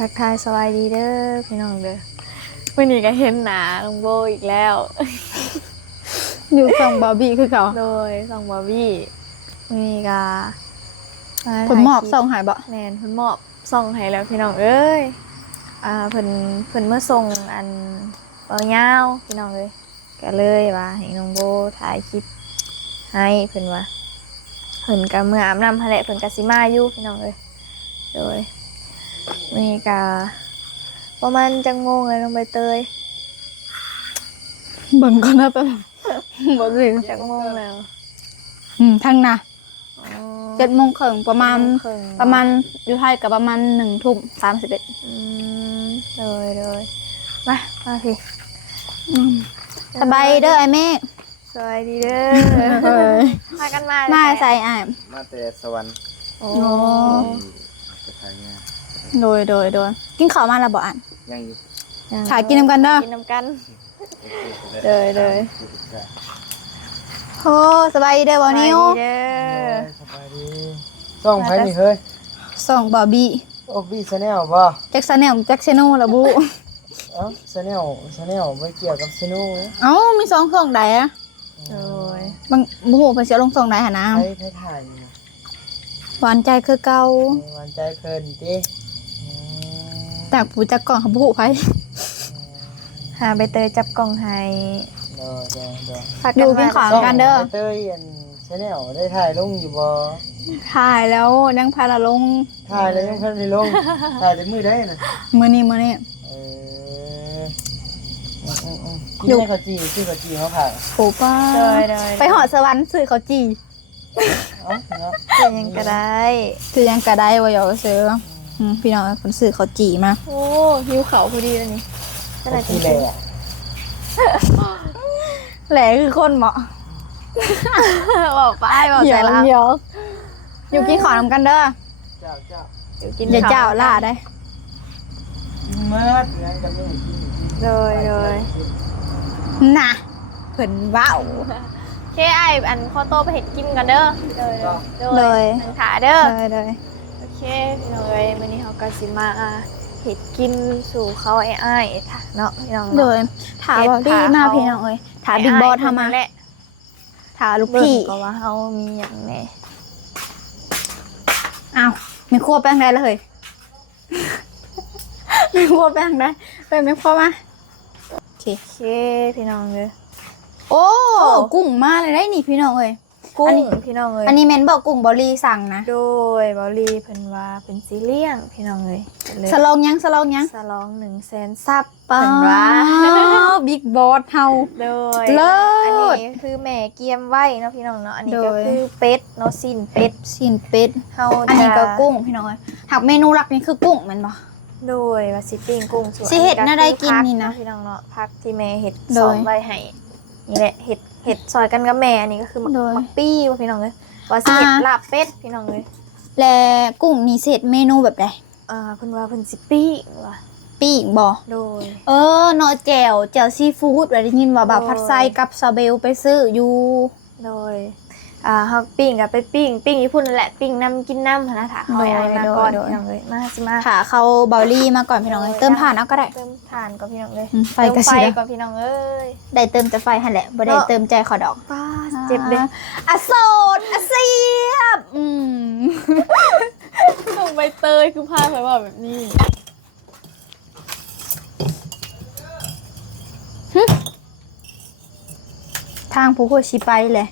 ทักทายสบายดีเด้อพี่น้องเด้อวันนี้ก็เห็นหนาลุงโบอีกแล้ว อยู่ส่งบาร์บี้คือเขา โดยส่องบอบี้วันนี้ก็ ผลหมอบส่งหายบ่ แมนเพิ่นมอบส่องให้แล้วพี่น้องเอ้ยเพิ่นเมื่อส่งอันเบายาวพี่น้องเอ้ยก็เลยว่าให้น้องโบถ่ายคลิปให้เพิ่นว่าเพิ่นก็เมื่ออาบน้ำหั่นแหละเพิ่นก็สิมาอยู่พี่น้องเอ้ยโดยวันนี้ก็ประมาณจังโมงเลยน้องใบเตย เบิ่งก่อนนะแป๊บบ่ถึง จังโมงแล้ว ทั้งน่ะ อ๋อ 7:30ประมาณ ครึ่ง อยู่ไทยก็ประมาณ1:31อืมเลยมาพี่ สบายเด้อไอ้แม่ สวัสดีเด้อมากันมา หน้าใส่อ้าย มาแต่สวรรค์ โอ้ ไปถ่ายงาน โดยกินข้าวมาแล้วบ่อ่าน ยังอยู่ ถ่ายกินนำกันเด้อ กินน้ำกัน เลย โอ้สบายดีเด้อบ่นิว สวัสดีเด้อ สบายดีส่องไผนี่เฮ้ย ส่งบาร์บี้ โอ้บี้ชาแนลบ่ แจ็คสันแนลแจ็คเชโน่ล่ะบุ เอ้าชาแนลบ่เกี่ยวกับชาแนล เอ้ามี2ช่องใดอะ โดย บางบ่ฮู้เพิ่นสิเอาลงช่องใดหั่นนะ ไผถ่ายนี่ หวานใจคือเก่า หวานใจเพิ่นติอืม จากผู้จักกล้องเขาบ่ฮู้ไผ หาใบเตยจับกล่องให้ เด้อ ฝาก อยู่กินข้าวกันเด้อ เต้ยอันชาแนลได้ถ่ายลงอยู่บ่ ถ่ายแล้วยังพาละลง ถ่ายแล้วยังทันได้ลงถ่ายแต่มื้อใดน่ะ มื้อนี้ เออกินให้เขาจีชื่อเขาจีเขาผ่า โอ้ป้า โดย ไปหอดสวรรค์ซื้อเขาวจี เอ้าเนาะ เป็นยังก็ได้ ซื้อยังกระได้ว่าอยากซื้อพี่น้องคนซื้อเขาวจีมา โอ้หิวเขาพอดีแล้วนี่ก็ เขา ได้ จีแหล่ แหละคือคนเหมาะ บอกไปบอกใจละ เดี๋ยวอยู่กินข้าวนำกันเด้อ เจ้า อยู่กิน เดี๋ยวเจ้าล่าได้ เมื่อยังจะไม่กิน โดย น่ะเพิ่นเว้า เคไออันข้อโต้ไปเห็ดกินกันเด้อโดยอันขาเด้อ เลย โอเคพี่น้องเอ้ยวันนี้เขาก็สิมาเห็ดกินสู่เขาไอ้ค่ะเนาะพี่น้อง เล เนาะ ยถามว่าดีมากพี่น้องเอ้ยถามบิ๊กบอสทำมา แหละ ถามลูก เบิ่ง พี่ ก็ว่าเขามีอย่างแน่ อ้าวมีคั่วแป้งได้เลยมีคั่วแป้งได้เป็นไม่พอมาโอเค โอเคพี่น้องเลย โอ้กุ้งมาเลยได้นี่พี่น้องเอ้ย กุ้ อัน ง นี้ พี่น้องเลย อันนี้แมนบอกกุ้งบอลลีสั่งนะ โดยบอลลี่เพิ่นว่าเป็นซีเรียงพี่น้องเลย สลองยัง สลอง100,000 ซับ ป้า เพิ่นว่า บิ๊กบอสเฮา โดย เลิศ อันนี้คือแม่เกียมไว้เนาะพี่น้องเนาะอันนี้ก็ โดย คือเป็ดเนาะสิ้นเป็ด สินเป็ด เฮา อันนี้ก็ จะ กุ้งพี่น้องเอ้ยหักเมนูหลักนี่คือกุ้งแมันบ่ โดยว่าสิปิ้งกุ้งส่วน สิเฮ็ดน่าได้กินนี่นะ พัพี่น้องเนาะพักที่แม่เฮ็ด โด ซอย นไว้ให้นี่แหละเฮ็ดซอยกันกับแม่อันนี้ก็คือ โดย มักปี้ว่าพี่น้องเลยว่าสิเฮ็ด อ่า ลาบเป็ดพี่น้องเลย และกุ้งนี่เสร็จเมนูแบบใด เพิ่นว่าเพิ่นสิปิ้งว่ะ ปิ้งบ่ โดย เนาะแจ่วซีฟู้ดว่าได้ยินว่าแบบ โอ้ย ผัดไส้กับซาเบลไปซื้ออยู่ โดยเฮาปิ้งก็ไปปิ้งญี่ปุ่นนั่นแหละปิ้งน้ำกินน้ำหั้นนะถ้าคอยอายมาก่อนพี่น้องเลยมาสิมา ค่ะเขาเบาลี่มาก่อนพี่น้องเอ้ยเติมผ่านเอาก็ได้ เติมถ่านก่อนพี่น้องเลย ไฟก็ เติมไฟ สิได้ ก่อนพี่น้องเอ้ย ได้เติมแต่ไฟหั่นแหละบ่ได้ เนาะ เติมใจขอดอก ป้าเจ็บเด้ อโสดอเสียบน้องใบเตยคือพาไปว่าแบบนี้ ทางผู้คนสิไปเลย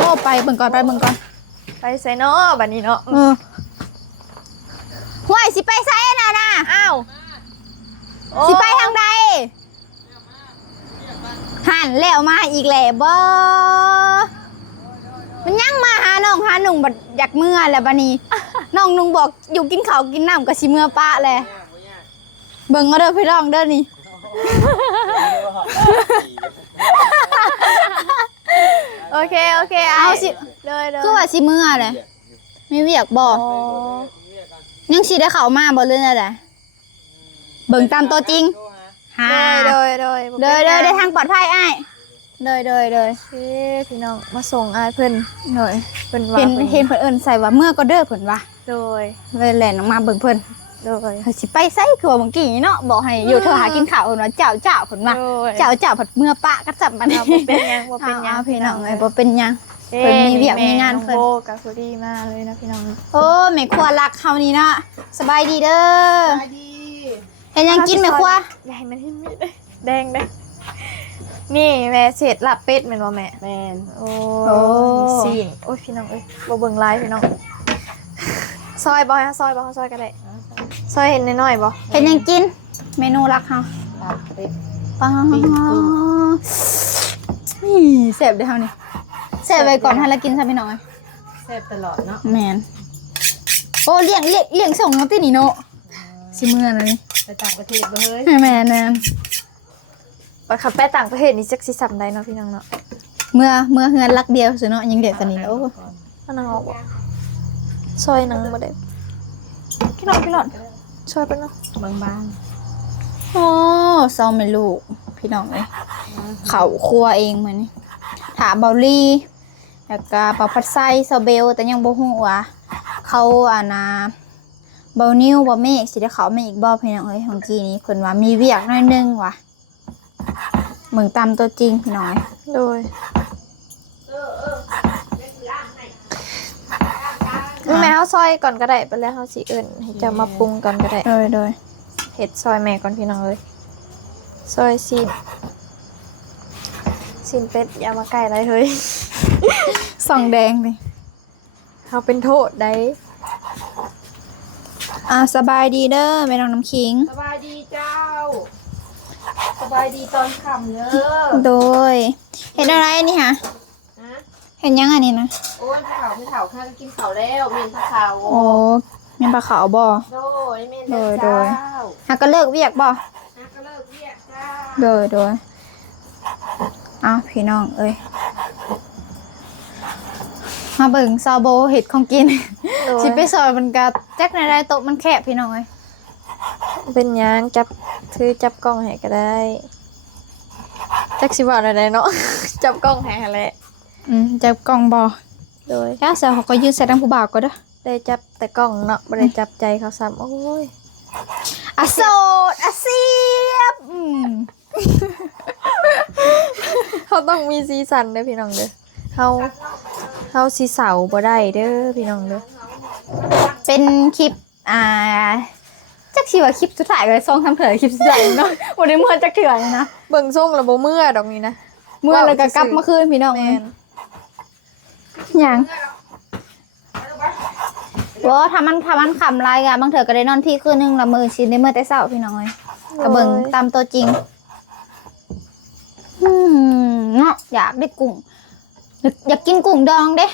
โอ้ไปเบิ่งก่อน ไปไซเนาะบัดนี้เนาะ ห่วยสิไปไสน่ะนะ อ้าวโอ้ สิไปทางใดหันแล้วมาอีกแหละบ่มันยังมาหาน้องหาหนุ่งบัดอยากเมื่อแล้วบัดนี้ น้องนุ่งบอกอยู่กินข้าวกินน้ำก็สิเมื่อปะแหละเบิ่งเอาเด้อพี่น้องเด้อนี่ โอเคเอาสิเลย คือว่าสิเมื่อเลยมีเวียกบ่ โอ้ ยังสิได้เข้ามาบ่เลยนะจ๊ะเบิ่งตามตัวจริงหา โดย เด้อได้ทางปลอดภัยอ้าย เลย เอ้พี่น้องมาส่งอายเพิ่น เลย เพิ่นว่า เห็น พิ่ เห็นเพิ่นเอิ้นใส่ว่าเมื่อก็เด้อเพิ่นว่า โดย เลยแล่นออกมาเบิ่งเพิ่น โดย เฮ้ยสิไปไสคือว่าเมื่อกี้เนาะบอกให้อยู่เธอหากินข้าวเพิ่นว่าเจ้าเพิ่นว่า โดย เจ้าผัดเมื่อปะก็จับมัน เอาบ่เป็นหยังบ่เป็นหยัง อาพี่น้องเอ้ยบ่เป็นหยัง อ้ เพิ่นมีเวียกมีงาน แม่ เพิ่น โบกับคุดีมาเลยนะพี่น้อง โอ้แม่ครัวรักเฮานี่เนาะสบายดีเด้อ ไปดี เห็นยังกินแม่ครัว ใหญ่มันที่มีแดงเด้อนี่แม่เศษลาบเป็ดแม่นบ่แม่ แมน โอ้ซีนโอ้ยพี่น้องเอ้ยบ่เบิ่งไลฟ์พี่น้องซอยบ่ฮะซอยบ่ซอยก็ได้ซอยเห็นน้อยๆบ่ เห็นยังกิน เมนูรักเฮา ลาบเป็ด ปัง ปิ้งกุ้ง นี่แซ่บเด้อเฮานี่แซ่บไว้ก่อนให้เรากินซะพี่น้องเอ้ย แซ่บตลอดเนาะ แม่นโอ้เลี้ยงส่งเนาะตินี่เนาะสิมื้อนั้นนี่ ไปต่างประเทศบ่เฮ้ย แม่น ไปขับไปต่างประเทศนี่จักสิซ้ำได้เนาะพี่น้องเนาะ เมื่อเฮือนรักเดียวซื่อเนาะยังเด็กกว่านี้แล้วโอ้ อันนั้นเอาบ่ซอยหนังบ่ได้พี่น้องซอยไปเนาะ บาง โอ้เซาไม่ลูกพี่น้องเอ้ยเขาครัวเองมื้อนี้ถาเบาลี่แล้วก็ปลาผัดไส้เซาเบลแต่ยังบ่ฮู้ว่าเขาเบานิ้วบ่เมฆสิได้เขามาอีกบ่พี่น้องเอ้ยเมื่อกี้นี้เพิ่นว่ามีเวียกหน่อยนึงว่ะเบิ่งตามตัวจริงพี่น้องเอ้ย โดยแม่เฮาซอยก่อนก็ได้ไปแล้วเฮาสิเอิ้นให้เจะมาปรุงก่อนก็ได้ โดย เฮ็ดซอยแม่ก่อนพี่น้องเอ้ยซอยซีนเป็ดอย่ามาใกล้ไรเฮ้ย ส่องแดงเลย เฮาเป็นโทษได้ สบายดีเด้อแม่น้องน้ำขิง ๆสบายดีเจ้า สบายดีตอนค่ำเนอะ โดยเห็นอะไรนี่ฮะ ฮะ เห็นยังอันนี้นะ โอ้ยพี่เถาข้าก็กินข้าวแล้วเมนข้าว โอ้แม่นปลาขาวบ่ โดยเมน โดย เจ้า หาก็เลิกเวียกบ่ ฮะก็เลิกเรียกเจ้า โดยพี่น้องเอ้ยมาเบิ่งซาโบเห็ดของกิน โดย สิไปซอยมันกะจักในได้โต๊ะมันแคบพี่น้องเอ้ย เป็นหยังจับกล้องให้ก็ได้จักสิว่าได้เนาะ จับกล้องให้หั่นแหละ จับกล่องบ่ โดย ย่าเสียเขาก็ยืนใส่ทางผู้บ่าวก็เด้อ ได้จับแต่กล้องเนาะบ่ได้จับใจเขาซ้ำโอ้ย โสดเสียบ เขาต้องมีสีสันเด้อพี่น้องเด้อเฮาสิเสาบ่ได้เด้อพี่น้องเด้อ เป็นคลิปจักสิว่าคลิปสุดท้ายก็เลยส่งทำเถอะคลิปสุดท้ายเนาะบ่ได้เมื่อจักเถื่อเลยนะ เบิ่งส่งแล้วบ่เมื่อดอกนี้นะ เมื่อเลยก็กลับมาคืนพี่น้อง แม่ เอ้ย น หยังว่าถ้ามันขำลายอะบางเถื่อก็ได้นอนพี่คืนนึงละมื้อชินได้มื้อแต่เช้าพี่น้องเอ้ยก็เบิ่งตามตัวจริงเนาะอยากได้กุ้งอยากกินกุ้งดองเด้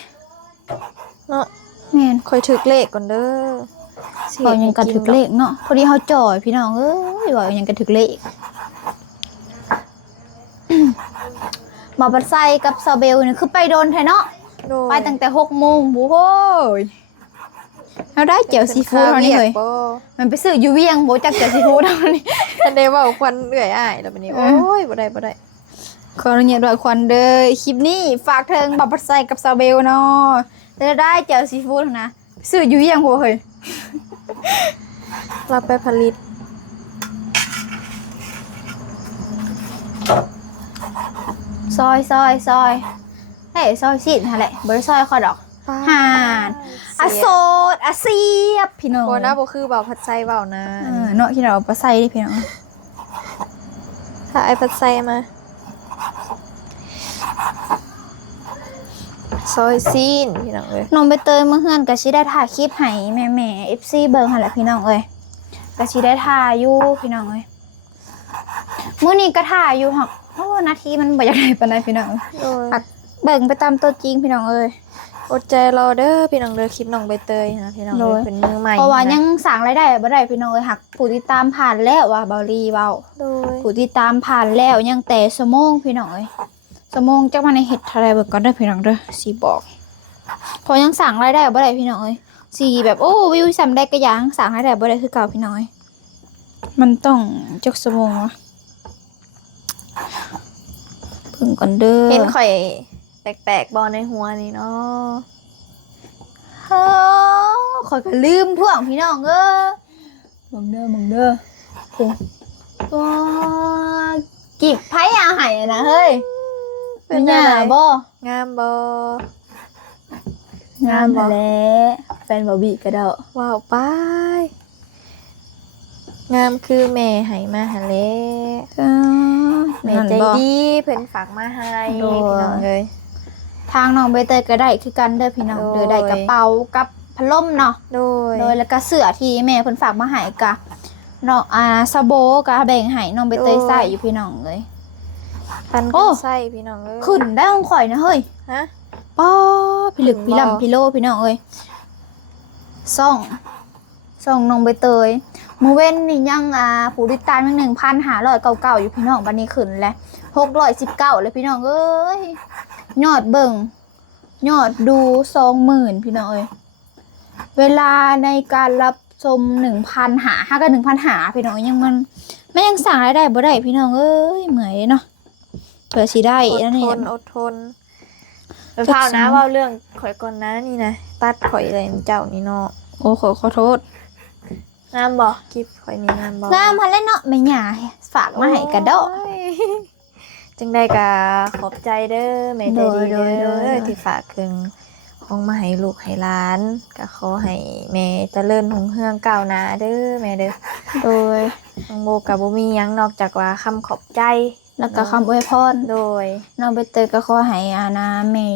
เนาะ แม่น ค่อยถึกเลขก่อนเด้อสิ เขายังกระถึกเลขเนาะพอดีเขาจ่อยพี่น้องเอ้ยว่ายังกระถึกเลขหมอปัดไซกับซาเบลนี่คือไปโดนแท้เนาะ โดย ไปตั้งแต่6 โมงบูโฮ้ยเราได้เจียวซีฟู้ดเท่านี้เลย บ่ มันไปซื้ออยู่เวียงโบจักเจียวซีฟู้ดเท่านี้ ทันได้เว้าควันเอื้อยอ้ายแล้วบัดนี้โอ้ยบ่ได้ ขออนุญาตด้วยควันเด้อคลิปนี้ฝากเทิงหมอปัดไซกับซาเบลเนาะจะได้เจียวซีฟู้ดนะไปซื้ออยู่เวียงโบเฮ้ย รับไปผลิต ซอยเฮ้ยซอยสินั่นแหละบ่ได้ซอยเขาดอก ห่านโสดเสียบพี่น้อง บ่นะบ่คือเว้าผัดไส้เว้านะ เนาะที่เราปลาไส้ดิพี่น้อง ถ้าไอ้ผัดไส้มาซอยซีนพี่น้องเอ้ย น้องใบเตยเมื่อเฮือนก็สิได้ถ่ายคลิปให้แม่ FC เบิ่งหั่นแหละพี่น้องเอ้ยก็สิได้ถ่ายอยู่พี่น้องเอ้ยมื้อนี้ก็ถ่ายอยู่หักโอ้นาทีมันบ่อยากได้ปานใดพี่น้อง โดย หักเบิ่งไปตามตัวจริงพี่น้องเอ้ย อดใจรอเด้อพี่น้องเด้อคลิปน้องใบเตยนะพี่น้อง โด เอ้ ย ยเป็นมือใหม่ เพราะว่ายัง นะ สร้างรายได้บ่ได้พี่น้องเอ้ยหักผู้ติดตามผ่านแล้วว่าเบาลีเว้า โดย ผู้ติดตามผ่านแล้วยังแต่ชั่วโมงพี่น้องเอ้ยชั่วโมงจักมาในเฮ็ดเท่าไรเบิ่งก่อนเด้อพี่น้องเด้อสิบอกเพราะยังสั่งรายได้บ่ได้พี่น้องเอ้ยสิแบบโอ้วิวซ้ำได้ก็ยังสั่งรายได้บ่ได้คือเก่าพี่น้องเอ้ยมันต้องจักชั่วโมงวะ เพิ่งก่อนเด้อ เห็นข่อยแปลกๆบอในหัวนี่เนาะ เฮ้อข่อยก็ลืมท่วงพี่น้องเอ้ยมึงเด้อโอ้ว้ากิบไผอาหายนะเฮ้ยเป็นหยังบ่ งามบอง ามมาแล้วแฟนบอบี้ก็เด้อ ว้าวไปงามคือแม่ให้มาหาเลแม่ใจดีเพิ่นฝากมาให้พี่น้องเลย ทางน้องใบเตยก็ได้คือกันเด้อพี่น้อง โดย เด้อได้กระเป๋ากับพัดลมเนาะ โดย โดยแล้วก็เสื้อที่แม่เพิ่นฝากมาให้กะเนาะสโบกะแบ่งให้น้องใบเตยใส่อยู่พี่น้องเลย พัน โอ้ กันไส้พี่น้องเลย ขึ้นได้ของข่อยนะเฮ้ย ฮะ ป้อพี่ลึก ขึ้นบ่ พี่ลำพี่โลพี่น้องเอ้ยซ่องน้องใบเตยมื้อเว้นนี่ยังผู้ติดตามยัง1,599อยู่พี่น้องบัดนี้ขึ้นแล้ว619เลยพี่น้องเอ้ยยอดเบิ่งยอดดู 20,000 พี่น้องเอ้ยเวลาในการรับชม 1,500กับ 1,500 พี่น้องยังมันยังสั่งรายได้บ่ได้พี่น้องเอ้ยเหมื่อยเนาะเผื่อสิได้ อด นั่น ท นี่ นอดทนแล้วพาวนะเว่าเรื่องข่อยก่อนนะนี่นะตัดข่อยเลยเจ้านี่เนาะ โอ้ขอโทษ งามบ่คลิปข่อยนี่งามบ่ งามมาแล้วเนาะแม่หย่าฝากมาให้กระโดด โอ้ยจังได้ก็ขอบใจเด้อแม่ใจดี โด เด้ ย อที่ฝากเครื่องของมาให้ลูกให้หลานก็ขอให้แม่เจริญรุ่งเรืองก้าวหน้าเด้อแม่เด้อ โดย น้องโบกับบ่มีหยังนอกจากว่าคำขอบใจ แล้วก็คำอวยพร โดย น้องใบเตยก็ขอให้นาแม่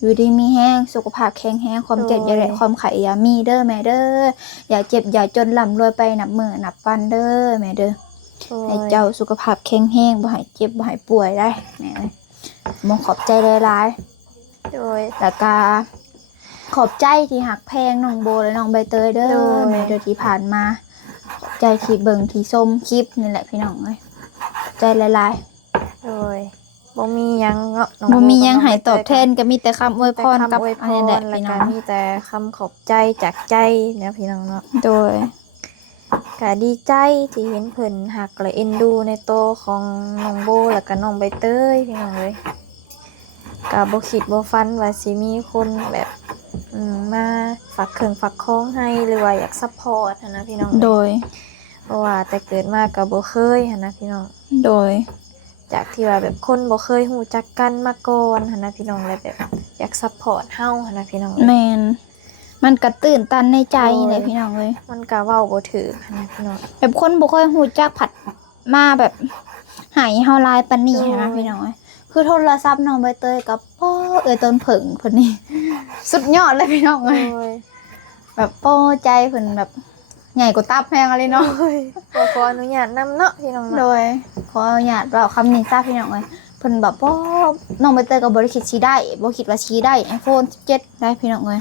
อยู่ดีมีแห้งสุขภาพแข็งแรงความเจ็บอย่าได้ความไข้อย่ามีเด้อแม่เด้ออย่าเจ็บอย่าจนร่ำรวยไปนับมื้อนับวันเด้อแม่เด้อให้เจ้าสุขภาพแข็งแรงบ่ให้เจ็บบ่ให้ป่วยได้แม่เอ้ยบ่ขอบใจหลาย โดย ๆแล้วก็ขอบใจที่หักแพงน้องโบและน้องใบเตยเด้ โด อย แม่เด้อที่ผ่านมาขอบใจที่เบิ่งที่ชมคลิปนี่แหละพี่น้องเอ้ยขอบใจหลายๆ โดยบ่มีหยังเนาะน้อง บ่มีหยัง โบ ให้ตอบแทนก็มีแต่คำอวยพรกับ แต่คำอวยพ อันนี้แหละ รแล้ว พี่น้ ก็ อง มีแต่คำขอบใจจากใจเนี่ยพี่น้องเนาะ โดย ก็ดีใจที่เห็นเพิ่นหักและเอ็นดูในโตวของน้องโบแล้วก็น้องใบเตยพี่น้องเลยก็บ่คิดบ่ฝันว่าสิมีคนแบบมาฝากเครื่องฝากของให้หรือว่าอยากซัพพอร์ตหั้นนะพี่น้อง โดย เพราะว่าแต่เกิดมาก็บ่เคยหั้นนะพี่น้อง โดย จากที่ว่าแบบคนบ่เคยฮู้จักกันมาก่อนหั้นนะพี่น้องเลยแบบอยากซัพพอร์ตเฮาหั้นนะพี่น้อง แมนมันก็ตื่นตันในใจเลยพี่น้องเลย มันก็เว้าบ่ถูกหั้นนะพี่น้อง แบบคนบ่ค่อยฮู้จักผัดมาแบบใหายเฮาหลายปานนี้หั้นนะพี่น้องเอ้ยคือโทรศัพท์น้องใบเตยกับพ่อต้นผึ่งเพิ่นนี่ สุดยอดเลยพี่น้อง โอ้ เอ้ย ย แบบโป้ใจเพิ่นแบบใหญ่กว่าตับแพงอะไรเนาะ โอ้ยขออนุญาตนำเนาะพี่น้อง โด เนาะ ยขออนุญาตเราคำนี้ทราบพี่น้องเลยเพิ่นแบบว่าน้องใบเตยกับบริคิดชี้ได้บ่คิดว่าชี้ได้ iPhone 17 ได้พี่น้องเลย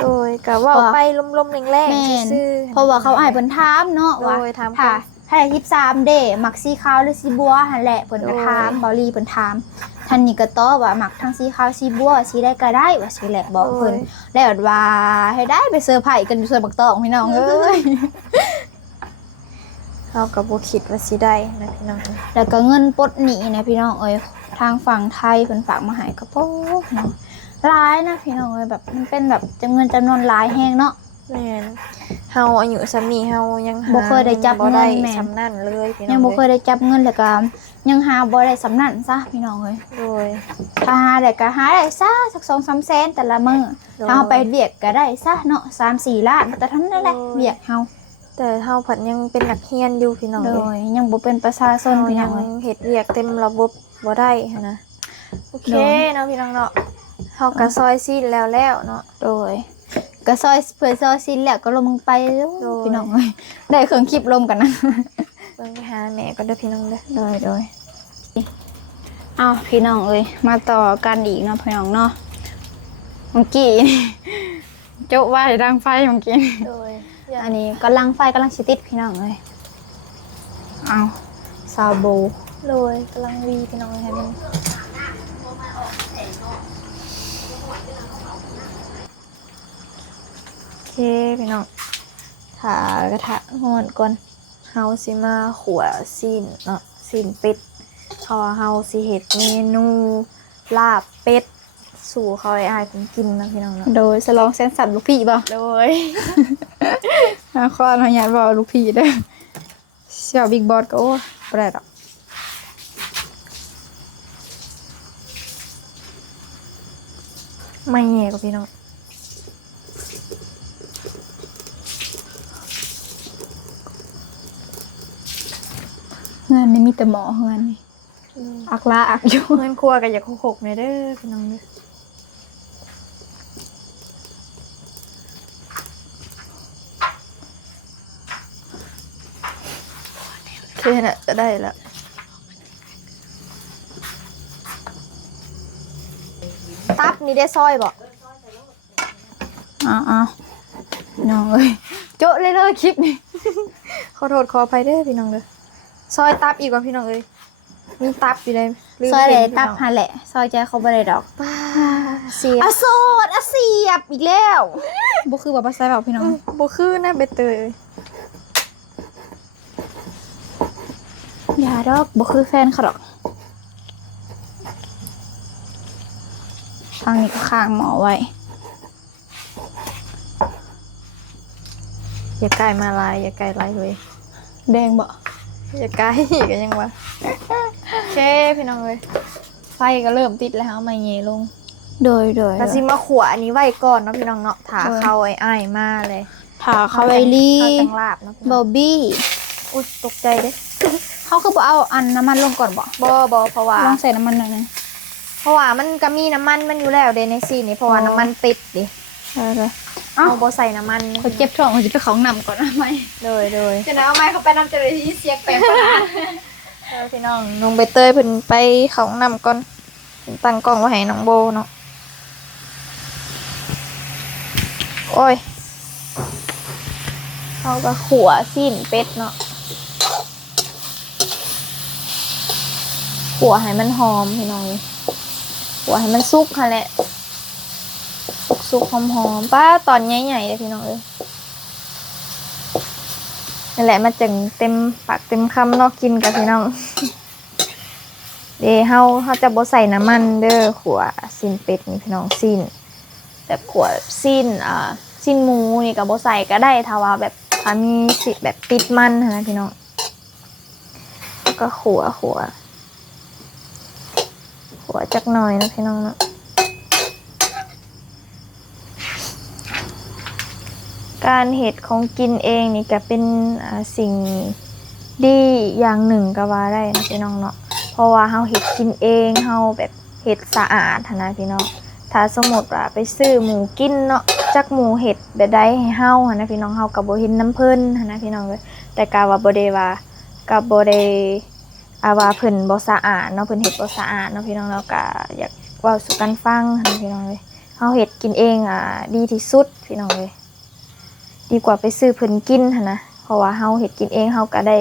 โดยก็เว้าไปลมๆแรง แม่น ๆซื่อๆ เพราะว่าเขาอ้ายเพิ่นถามเนาะ โด ว่าย ถาม ถ้า เพิ่น ถ้าได้13เด้มักสีขาวหรือสีบัวหั่นแหละเพิ่นก็ถามเบาลีเพิ่นถามท่านนี่ก็ตอบว่ามักทั้งสีขาวสีบัวสีได้ก็ได้ว่าสิแหละบอกเพิ่นแล้วว่าให้ได้ไปเซอร์ไพรส์กันอยู่สวนบักตองพี่น้องเอ้ย เฮาก็บ่คิดว่าสิได้นะพี่น้อง แล้วก็เงินปลดหนี้นะพี่น้องเอ้ยทางฝั่งไทยเพิ่นฝากมาให้ก็โป๊ะเนาะหลายนะพี่น้องเอ้ยแบบมันเป็นแบบจำนวนหลายแฮงเนาะ แม่นเฮาอายุซำนี้เฮายังหา บ่เคยได้จับ บ่ได้ เงินแม่ ซำนั้นเลยพี่น้อง ยังบ่เคยได้จับเงินแล้วก็ยังหาบ่ได้สำนั่นซะพี่น้องเอ้ย โดย ถ้าหาได้ก็หาได้ซะสัก 2-3 แสนแต่ละมื้อ โดย ถ้าเฮาไปเวียกก็ได้ซะเนาะ3-4 ล้านแต่เท่านั้นแหละ โดย เวียกเฮา แต่เฮาผัดยังเป็นนักเรียนอยู่พี่น้อง โด เลย ยยังบ่เป็นประชาชน เฮา พี่น้ ยั อง ง เอ้ย เฮ็ดเวียกเต็มระบบบ่ได้หั้นนะโอเค โดย เนาะพี่น้องเนาะเฮาก็ซอยซีนแล้วเนาะ โดยก็ซอยเพื่อซอยสิ้นแล้วก็ลงมึงไปเด้อ โดย พี่น้องเอ้ยได้เครื่องคลิปลมกันนะ เบิ่งไปหาแม่ก็เด้อพี่น้องเด้อ โดยอ้าวพี่น้องเอ้ยมาต่อกันอีกเนาะพี่น้องเนาะเมื่อกี้ โจ๊ะว่าให้ดังไฟเมื่อกี้ โดย อันนี้กำลังไฟกำลังสิติดพี่น้องเอ้ยเอาซาโบ โดยกำลังวีพี่น้องให้มันโอเคพี่น้องถากระทะฮ้อนก่อนเฮาสิมาขัวซีนเนาะซีนเป็ดข เขาว่าเฮาสิเฮ็ดเมนูลาบเป็ดสู่เขาให้อ้ายเพิ่นกินนะพี่น้องเนาะ โดยสลองแซนสันลูกพี่บ่ โดย ขออนุญาตบอกลูกพี่เด้อเสี่ยวบิ๊กบอสก็โอ้บ่ได้ดอก ไม่แย่กับพี่น้อง เงินนี่มีแต่หมอเงินนี่อักลาอักอยู่ เงินครัวก็อยากหกๆหน่อยเด้อพี่น้องเด้อ โอเคน่ะจะได้แล้วตับนี่ได้ซอยบ่ อ้าวน้องเอ้ยโจ๊ะเลยคลิปนี่ ขอโทษขออภัยเด้อพี่น้องเด้อซอยตับอีกว่าพี่น้องเอ้ยมีตับอยู่เลยลืม ซอยเลย ห็นพี่ ตับ น้อง หาแหละซอยใจเขาบ่ได้ดอก ป้าเสีย อะโสดอะเสียบอีกแล้วบ่คือว่าบ่ใส่เปล่าพี่น้อง บ่คือนะใบเตยเอ้ย อย่าดอกบ่คือแฟนเขาดอกทางนี้ก็ข้างหมอไว้ อย่าใกล้มาลายอย่าใกล้ลายเลย แดงบ่ อย่าใกล้อีกก็ยังวะโอเคพี่น้องเอ้ยไฟก็เริ่มติดแล้วเอามาเยลง โดย ก็สิมาขัวอันนี้ไว้ก่อนเนาะพี่น้องเนาะถา โดย เข้าไอ้อ้ายมาเลย ถ้าเขาไวลี่ เข้าจังลาบเนาะพี่ บ น้ อ อง บี้ อุ๊ยตกใจเด้ เขาคือบ่เอาอันน้ำมันลงก่อนบ่ บ่เพราะว่า ลองใส่น้ำมันหน่อยนะ เพราะว่ามันก็มีน้ำมันมันอยู่แล้วเดในซีนนี่เพราะว่า อ๋อ น้ำมันติดดิ เลย เอาบ่ใส่น้ำมัน เขาเจ็บท้องเขาจะไปของนำก่อนนะไหม เลย จะนะเอาไม้เขาไปนำเจริญที่เสียงแปลงปะ พี่น้องน้องใบเตยเพิ่นไปเขาห้องน้ำก่อนเพิ่นตั้งกล้องไว้ให้น้องโบเนาะโอ้ยเขาก็ขัวซีนเป็ดเนาะขัวให้มันหอมพี่น้องขัวให้มันสุกค่ะแหละสุกหอมๆป้าตอนใหญ่ๆเลยพี่น้องเอ้ยนั่นแหละมาจึงเต็มปากเต็มคำเนาะกินกับพี่น้อง เดี๋ยวเฮาจะบ่ใส่น้ำมันเด้อขัวซีนเป็ดนี่พี่น้องซีนแบบขัวซีนซีนหมูนี่ก็บ่ใส่ก็ได้ถ้าว่าแบบถ้ามีสิแบบติดมันหั้นนะพี่น้องแล้วก็ขัวจักหน่อยนะพี่น้องเนาะการเฮ็ดของกินเองนี่ก็เป็นสิ่งดีอย่างหนึ่งก็ว่าได้นะพี่น้องเนาะเพราะว่าเฮาเฮ็ดกินเองเฮาแบบเฮ็ดสะอาดหั้นนะพี่น้องถ้าสมมติว่าไปซื้อหมูกินเนาะจักหมูเฮ็ดแบบใดให้เฮาหั้นนะพี่น้องเฮาก็บ่เห็นน้ำเพิ่นหั้นนะพี่น้องเอ้ยแต่ก็ว่าบ่ได้ว่าก็บ่ได้ว่าเพิ่นบ่สะอาดเนาะเพิ่นเฮ็ดบ่สะอาดเนาะพี่น้องเนาะก็อยากเว้าสู่กันฟังหั้นนะพี่น้องเอ้ยเฮาเฮ็ดกินเองดีที่สุดพี่น้องเอ้ยดีกว่าไปซื้อเพิ่นกินหั้นนะเพราะว่าเฮาเฮ็ดกินเองเฮาก็ได้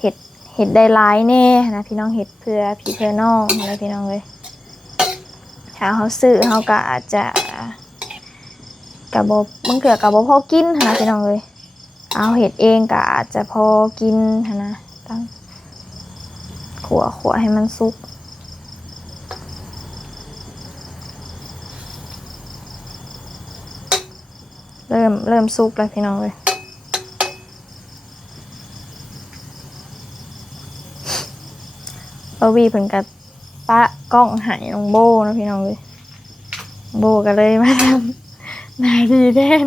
เฮ็ดได้หลายแน่นะพี่น้องเฮ็ดเพื่อพี่เพื่อน้องนะพี่น้องเลยถ้าเฮาซื้อเฮาก็อาจจะกะบ่บางเทื่อก็บ่พอกินหั้นนะพี่น้องเลยเอาเฮ็ดเองก็อาจจะพอกินหั้นนะตั้งขัวให้มันสุกเริ่มสุกแล้วพี่น้องเลยวีเพิ่นกับปะกล้องหายน้องโบนะพี่น้องเลยโบก็เลยมาทำนายดีแทน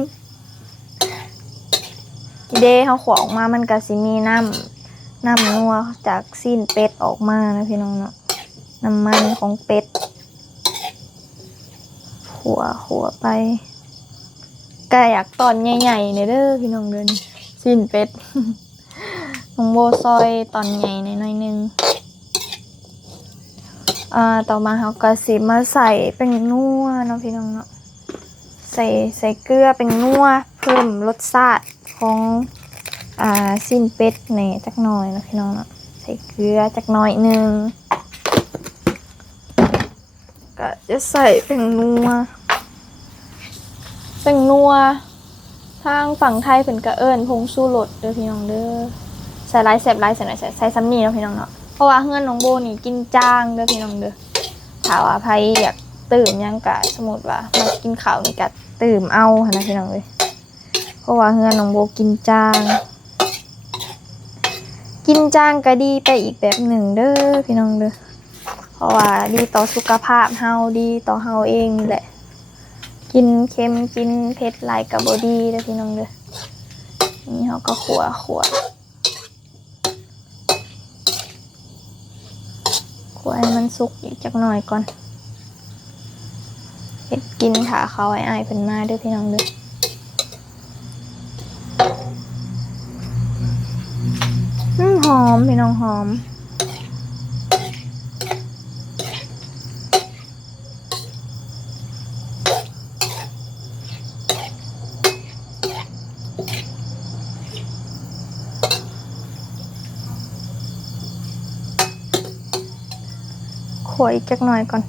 เดเขาขวออกมามันก็สิมีน้ำนัวจากซีนเป็ดออกมานะพี่น้องเนาะน้ำมันของเป็ดขัวไปก็อยากตอนใหญ่ๆเนี่ยเด้อพี่น้องเดินซีนเป็ด น้องโบซอยตอนใหญ่หน่อยนึงต่อมาเขาก็สิมาใส่เป็นนัวเนาะพี่น้องเนาะใส่เกลือเป็นนัวเพิ่มรสชาติของซีนเป็ดในจักหน่อยเนาะพี่น้องเนาะใส่เกลือจักหน่อยนึงก็จะใส่เป็นนัวทางฝั่งไทยเพิ่นก็เอิ้นผงชูรสเด้อพี่น้องเด้อใส่หลายแซ่บหลายใส่หน่อยใส่ซ้ำนี่เนาะพี่น้องเนาะ เพราะว่าเฮือนน้องโบนี่กินจางเด้อพี่น้องเด้อถ้าว่าไผอยากตื่มหยังกะสมมุติว่ามากินข้าวนี่กะตื่มเอาหั่นนะพี่น้องเอ้ยเพราะว่าเฮือนน้องโบกินจาง กินจางก็ดีไปอีกแบบหนึ่งเด้อพี่น้องเด้อเพราะว่าดีต่อสุขภาพเฮาดีต่อเฮาเองนี่แหละกินเค็มกินเผ็ดหลายก็บ่ดีเด้อพี่น้องเด้อนี่เฮาก็ขัวให้มันสุกอีกจักหน่อยก่อนเฮ็ดกินถ้าเขาอ้ายๆเพิ่นมาเด้อพี่น้องเด้อหอมพี่น้องหอมขัวอีกจักหน่อยก่อน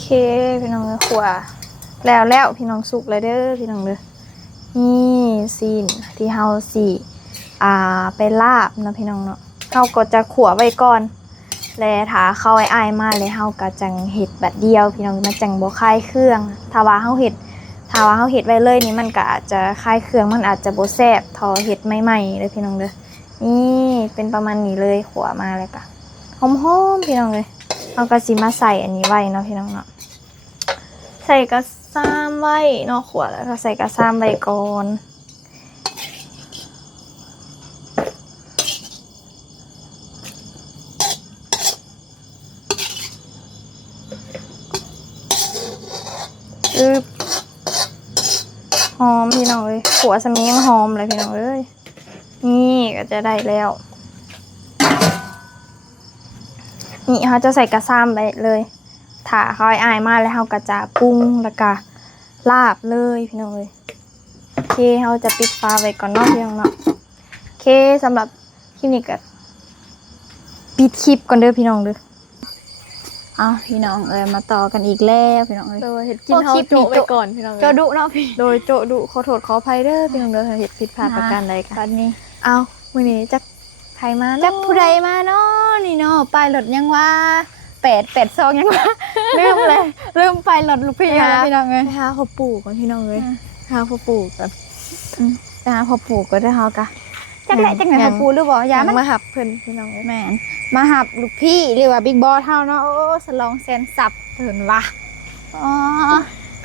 โอเคพี่น้องเลยขัวแล้วพี่น้องสุกเลยเด้อพี่น้องเด้อนี่ซีนที่เฮาสิไปลาบนะพี่น้องเนาะเฮาก็จะขัวไว้ก่อนแล้วถ้าเข้าอ้ายๆมาเลยเฮาก็จังเฮ็ดแบบเดียวพี่น้องมันจังบ่คลายเครื่องถ้าว่าเฮาเฮ็ดไว้เลยนี่มันก็อาจจะคลายเครื่องมันอาจจะบ่แซ่บทอเฮ็ดใหม่ๆเลยพี่น้องเด้อนี่เป็นประมาณนี้เลยขัวมาเลยก็หอมๆพี่น้องเลยเฮาก็สิมาใส่อันนี้ไว้เนาะพี่น้องเนาะใส่กระซ้ำไว้นอกขวดแล้วก็ใส่กระซ้ำไว้ก่อนหอมพี่น้องเลยขัวสมียังหอมเลยพี่น้องเอ้ยนี่ก็จะได้แล้วนี่เขาจะใส่กระซ้ำไปเลยถ้าเขาอ้ายมาแล้วเขาก็จะปรุงแล้วก็ลาบเลยพี่น้องเลยโอเคเขาจะปิดฟ้าไว้ก่อนเนาะพี่น้องเนาะโอเคสำหรับคลิปนี้ก็ปิดคลิปก่อนเด้อพี่น้องเด้อพี่น้องมาต่อกันอีกแล้วพี่น้องโดยเห็ดกินเขาโจไว้ก่อนพี่น้องโจดุเนาะพี่โดยโจดุขอโทษขออภัยเด้อพี่น้องเด้อเห็ดผิดพลาดประการใดกันตอนนี้มื้อนี้จักใครมา จักผู้ใดมาเนาะนี่เนาะป้ายรถยังว่า882ยังว่าลืมป้ายรถลูกพี่นะพี่น้องเอ้ยไปหาพ่อปู่ก่อนพี่น้องเอ้ยหาพ่อปู่ก่อนไปหาพ่อปู่ก็ได้เฮากะจักไหนพ่อปู่หรือบ่อย่ามันมาหับเพิ่นพี่น้องแม่นมาหับลูกพี่เรียกว่าบิ๊กบอสเฮาเนาะโอ้สลองแสนสับเพิ่นว่า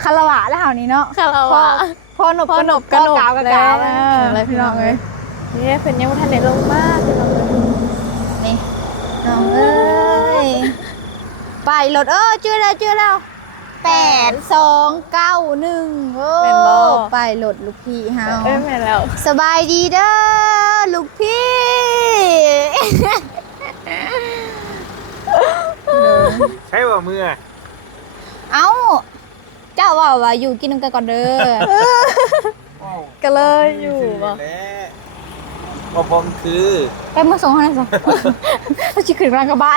คารวะแล้วเฮานี่เนาะคารวะพ่อหนบกระหนบอะไรพี่น้องเอ้ยนี่เพิ่นยังบ่ทันได้ลงมาพี่น้องเอ้ยนี่น้องเอ้ยไปรถเจอแล้ว8291แม่นบ่ไปรถลูกพี่เฮาแม่นแล้วสบายดีเด้อลูกพี่ใช่ว่ามือเอ้าเจ้าว่าอยู่กินนำกันก่อนเด้อก็เลยอยู่บ่ผมคือไปมาส่งให้ส่งเขาสิขึ้นกลางกระบะ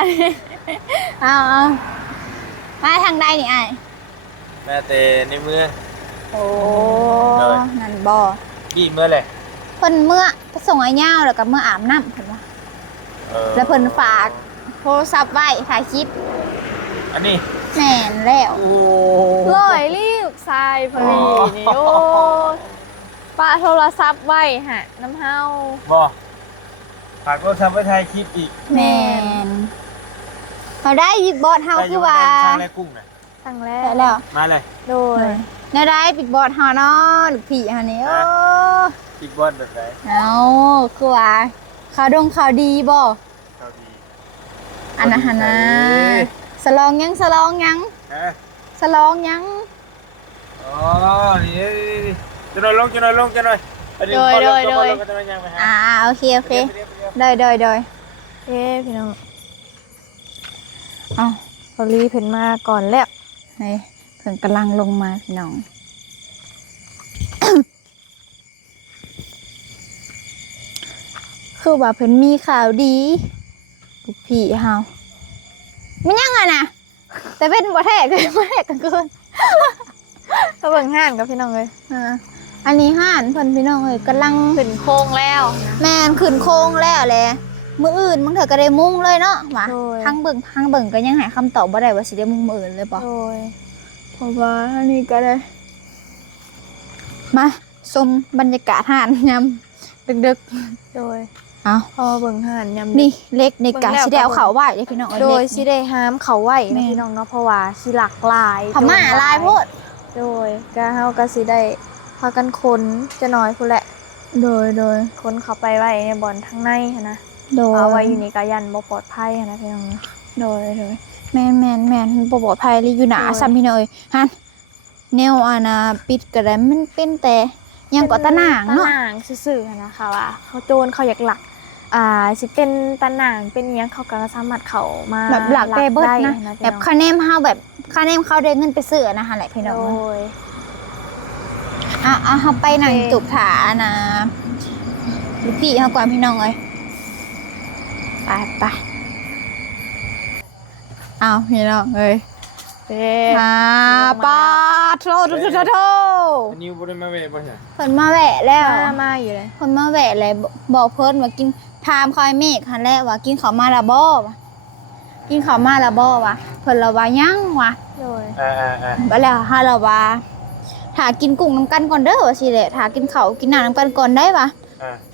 เอามาทางใดนี่อ้ายแม่แต่ในมือโอ้นั่นบ่กี่เมื่อเลยเพิ่นเมื่อไปส่งไอ้ย่าวแล้วก็เมื่ออาบน้ำเพิ่นว่าแล้วเพิ่นฝากโทรศัพท์ไว้ถ่ายคลิปอันนี้แม่นแล้วโอ้ลอยรีบทรายพอดีนี่โอ้ปะโทรศัพท์ไว้ฮะน้ำเฮาบ่ฝากโทรศัพท์ไว้ถ่ายคลิปอีกแม่นเขาได้บิ๊กบอสเฮาคือว่าสั่งแล้วกุ้งน่ะสั่งแล้วมาเลยโดยได้บิ๊กบอสเฮาเนาะลูกพี่เฮานี่โอ้บิ๊กบอสแบบไหนคือว่าข่าวดีบ่ข่าวดีอันนั้นนะสลองยังสลองยังอ๋อนี่จะหน่อยลงโดยโอเคได้พี่น้อง เอ้า บอลลี่เพิ่นมาก่อนแล้ว นี่เพิ่นกำลังลงมาพี่น้อง คือว่าเพิ่นมีข่าวดีลูกพี่เฮาไม่ยังอ่ะนะแต่เป็นบ่แท้คือบ่แท้กันเกิน ก็เบิ่งห้านกับพี่น้องเลย อันนี้ห่านเพิ่นพี่น้องเอ้ยกำลัง ขึ้นโค้งแล้วนะ แม่นขึ้นโค้งแล้วแหละมื้ออื่นมึงเถอะก็ได้มุ่งเลยเนาะว่า โดย ทางเบิ่งก็ยังให้คำตอบบ่ได้ว่าสิได้มุ่งมื้ออื่นเลยบ่ โดย เพราะว่าอันนี้ก็ได้มาชมบรรยากาศห่านยามดึก โดย ๆเอา พอเบิ่งห่านยำ นี่เล็กในกะ เบิ่งแล้ว สิได้เอาเขาไหว้เด้พี่น้องเอ้ย โดย เล็ก สิได้ห้ามเขาไว้ แม่ นะพี่น้องเนาะเพราะว่าสิหลากหลาย พม่าลายโพด โดยก็เฮาก็สิได้พากันคนจะน้อยพุ่นแหละ โดย คนเข้าไปไว้ในบ่อนทางในหั้นนะ โดย เอาไว้อยู่นี่ก็ยันบ่ปลอดภัยหั้นนะพี่น้องเนาะ โดยแม่นบ่ปลอดภัยเลยอยู่หนา โดย ซ้ำพี่น้องเอ้ยฮันแนวอานะปิดก็ได้มันเป็นแต่ยังก็ตะหนางเนาะ ตะหนางซื่อๆหั้นนะคะว่าเขาโจรเขาอยากหลักสิเป็นตะหนางเป็นอิหยังเขาก็สามารถเข้ามา แบบหลักได้เบิดนะ หั้ แบบ พี่ ค่าแนมเฮาแบบค่าแนมเขาได้เงินไปซื้อนะคะแหละพี่น้ น้ อ อง งโดย เฮาไปนั่ง โอเค จุบถานะลูกพี่เฮาก่อนพี่น้องเอ้ยไปเอาพี่น้องเอ้ย เด้ ป้าโทษ อันนี้บ่ได้มาเวะบ่ใช่ เพิ่นมาแวะแล้ว มาอยู่เลย เพิ่นมาแวะเลยบอกเพิ่นว่ากินถามคอยเมฆหันแหละว่ากินข้าวมาละบ่วะกินข้าวมาละบ่วะเพิ่นละว่ายังวะ โดย บัดแล้วหาละว่าถ้ากินกุ้งน้ำกันก่อนเด้อว่าสิแหละถ้ากินข้าวกินน้ำน้ำกันก่อนได้ปะ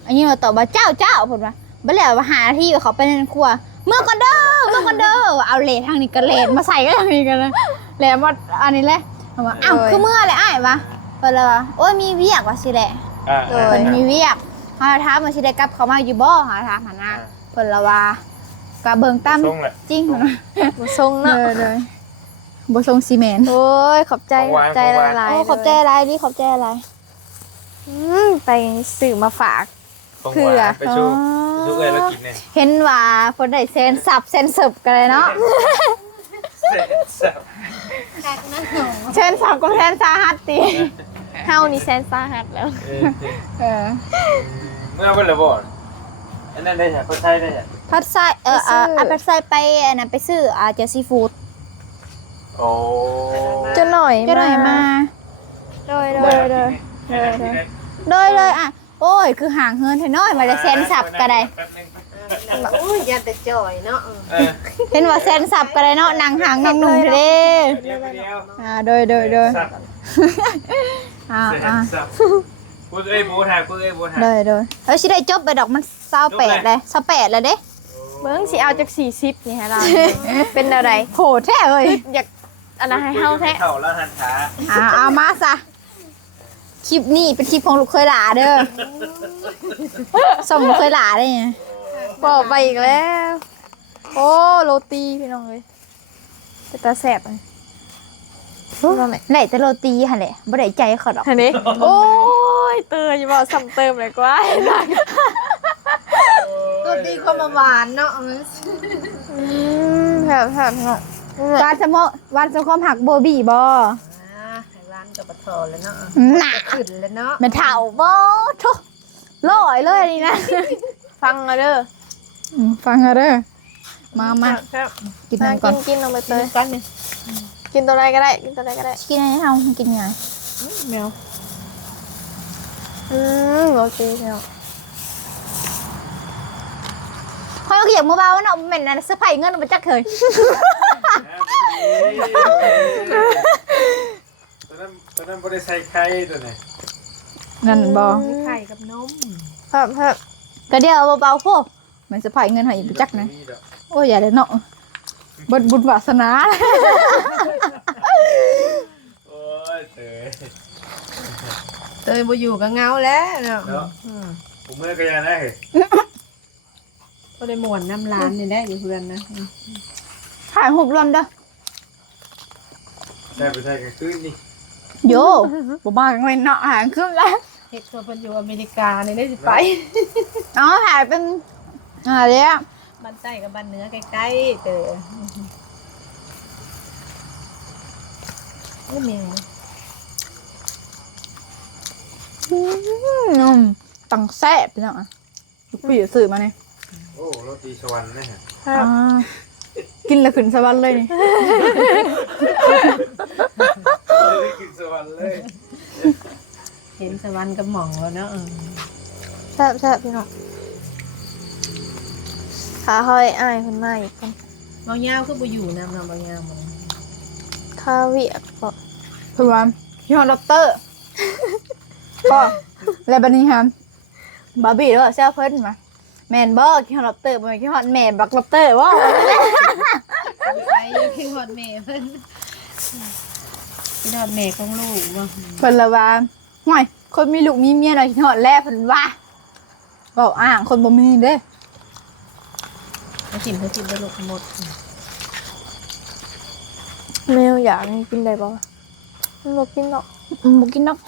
อันนี้เราตอบว่าเจ้าเพิ่นว่าบัดแล้วว่าหาที่ว่าเขาไปในครัวเมื่อก่อนเด้อว่าเอาเลทางนี้ก็เลทมาใส่ก็ทางนี้กันนะแล้วมาอันนี้แหละว่าอ้าวคือเมื่อเลยอ้ายวะเพิ่นละว่าโอ้ยมีเวียกว่าสิแหละ เพิ่นมีเวียกเฮาถามว่าสิได้กลับเขามาอยู่บ่หาถามหั่นนะเพิ่นละว่าก็เบิ่งตามจริงเพิ่นว่า บ่ทรงเนาะ เลยบ่ส่งซีเมนต์ โอ้ยขอบใจหลาย โอ้ ๆ ขอบใจหลายดิขอบใจหลาย ไปสื่อมาฝาก เพื่อไปชูเอ้ยแล้วกินเนี่ย เห็นว่าเพิ่นได้เซ็นสับเซ็นสึบกันเลยเนาะเซ็นสับกับเซ็นสาหัสติ เฮานี่แซนซ่าฮักแล้ว เออ เมื่อเป็นระบอดอันนั้นได้ใช่คนไทยได้ใช่ พัดไส้พัดไส้ไปอันนั้นไปซื้อเจซีฟู้ด โอ้ จะหน่อย จะหน่อยมา โดย เลยอ่ะโอ้ยคือห่างเฮินเทน้อยมาได้เซ็นสับก็ได้ โอ้ยอย่าแต่จ่อยเนาะ เห็นว่าเซ็นสับก็ได้เนาะนางหางนางหนุ่มเด้ เดียว โดยพูดเอ้ยโบถ่ายพูดเอ้ยโบถ่าย แล้วสิได้จบไปดอกมัน28เลย28แล้วเด้ เบิ่งสิเอาจาก40นี่ให้เราเป็นอะไร โหแท้เอ้ย อยากอันนั้นให้เฮาแท้ เข่าแล้วหันขา เอามาซะคลิปนี้เป็นคลิปของลูกเคยหลาเด้อส่งลูกเคยหลาได้ไง บอกไปอีกแล้ว โอ้โรตีพี่น้องเอ้ยเป็นตาแซ่บเลยว่าแม่ ไหนแต่โรตีหั่นแหละบ่ได้ใจเขาดอก อันนี้โอ้ยเติมอย่าบอกซ้ำเติมเลยกว่า ตัวดีความหวานเนาะ แบบเนาะ วานสมอวานสมคมหักโบบี้บ่ ให้หวานกับปะทอแล้วเนาะ หนา ขึ้นแล้วเนาะ แม่เฒ่าบ่ทุลอยเลยนี่นะ ฟังเอาเด้อ ฟังเอาเด้อมา ครับ กิน มา น้ำก่อน กินลงไปเตย กันเนี่ย กินตัวอะไรก็ได้กินตัวอะไรก็ได้ กินอะไรเอากินไง แมวโรตีพี่น้อง เฮ้ยอยากมาเบาเนาะแม่นอันเสื้อผ้าเงินมาจักเคย ตอนนั้นบริษัทไข่ตัวไหน นั่นบ่ ไข่กับนม ครับ ก็เดี๋ยวเบาๆพวกมันเสื้อผ้าเงินให้อีกจักนะโอ้ยอย่าเลยเนาะบดบุญวาสนา โอ้ยเตย เตยบ่อยู่ก็เงาแล้วเนาะ เนาะผมเมื่อก็ยังได้ ก็ได้ม่วนน้ำร้านนี่ได้อยู่เพื่อนนะ ถ่ายหุบรวมเด้อ ได้ไปใช้กันคืนนี่ โยบ่มากันเว้นเนาะหางขึ้นแล้ว เฮ็ดตัวเพิ่นอยู่อเมริกานี่ได้สิไป อ๋อถ่ายเป็นอะไรอ่ะ บ้านใต้กับบ้านเหนือใกล้ๆเตย อ้ยแมว ตังแซ่บพี่น้องอ่ะลูกพี่สื่อมาเนี่ย โอ้โรตีสวรรค์นะฮะ กินแล้วขึ้นสวรรค์เลยนี่ ได้กินสวรรค์เลย เห็นสวรรค์กับหม่องแล้วเนาะ แซ่บพี่น้องขาห้อยอ้ายเพิ่นมาอีกคน บางยาวคือบ่อยู่นำเนาะบางยาวมัน ข้าเวียกบ่ เพื่อนพี่ฮอนด็อกเตอร์ก็แล้วบัดนี้ครับบาร์บี้แล้วเสื้อเพิ่นมาแมนบ่พี่ฮอนด็อกเตอร์บ่แม่นพี่ฮอนแม่บักด็อกเตอร์ว่า ไปอยู่ที่ฮอดแม่เพิ่นที่ฮอดแม่ของลูกว่า เพิ่นละว่าห่วยคนมีลูกมีเมียน่ะพี่ฮอนแลเพิ่นว่าเว้าอ้างคนบ่มีเด้ เขาจิ้มได้ลูกหมด แมวอยากนี่กินได้บ่มันบ่กินหรอก บ่กินนก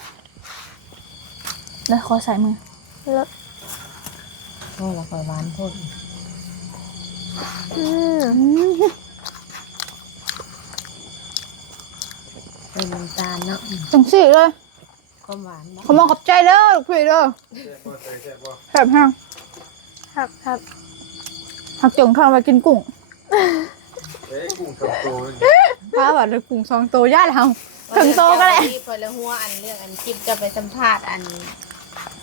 แล้วขอใส่มือ แล้ว โอ้ละคอยหวานโพด เป็นน้ำตาลเนาะ จังสิเลย ความหวานเนาะ ขอมองขอบใจเด้อลูกพี่เด้อ แซ่บบ่ แซ่บฮัง ครับ หักจงทางไปกินกุ้ง กุ้งสองตัว พาว่าเด้อกุ้ง2ตัวย่าแล้วถึงโตก็ได้ พอแล้วหัวอันเรื่องอันคลิปจะไปสัมภาษณ์อัน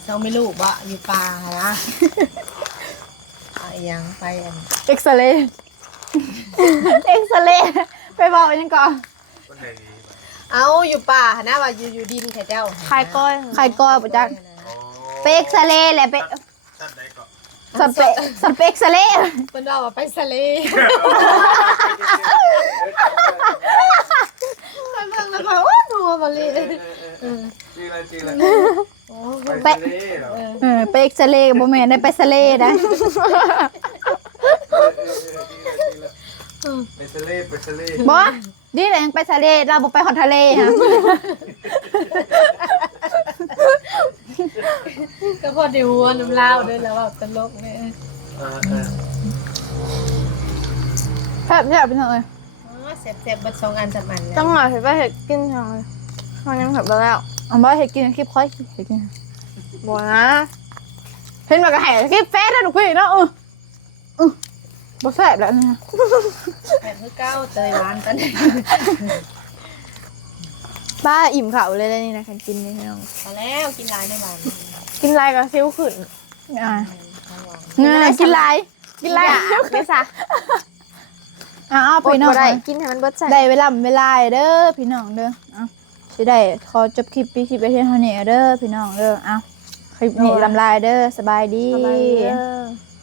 เราไม่รู้ว่าอยู่ป่านะยังไปอัน เอ็กซเรย์ไปบอกยังก่อน คนไหนดี เอาอยู่ป่านะว่าอยู่ดินแค่เจ้า คายก้อย ใครก็ประจักษ์ไปเอ็กซเรย์แหละไป ท่านใดก็ สเปกซเรย์ เป็นเราว่าไปทะเลไปเบิ่งแล้วก็โอ้โหมาเลย จริงเลย ไป ทะเลเหรอ ไปเอ็กซเรย์บ่แม่นได้ไปทะเลนะ ไปทะเลไปทะเล บ่นี่แหละยังไปทะเลเราบ่ไปฮอดทะเลฮะ ก็พอดีหัวน้ำลาวด้วยแล้วแบบตลกเนี่ย แซ่บพี่น้องเอ้ย เสร็จบัด2 อัน 3 อันแล้ว จังหวะเห็นว่าเห็ดกินจังเลยมันยังเห็ดไปแล้ว เอาบ่เฮ็ดกินคลิปค่อยเฮ็ดกิน บ่นะ เห็นว่าก็ให้คลิปเฟซนะลูกพี่เนาะบ่แซ่บแล้วนี่ แบบคือเก้าเตยหวานตอนนี้ ป้าอิ่มเขาเลยเลยนี่นะคันกินนี่พี่น้อง พอแล้วกินลายในบ้าน กินลายกับซิ้วขึ้น กินหลาย ไม่ซะ เอา อด พี่น้อง บ่ได้กินให้มันเบิดใจ ได้เวลาเด้อพี่น้องเด้อเอาสิได้ขอจบคลิปปีคลิปไปเที่เท่านี้เด้อพี่น้องเด้อเอาคลิปนี้ลำลายเด้อสบายดี อะไรเด้อ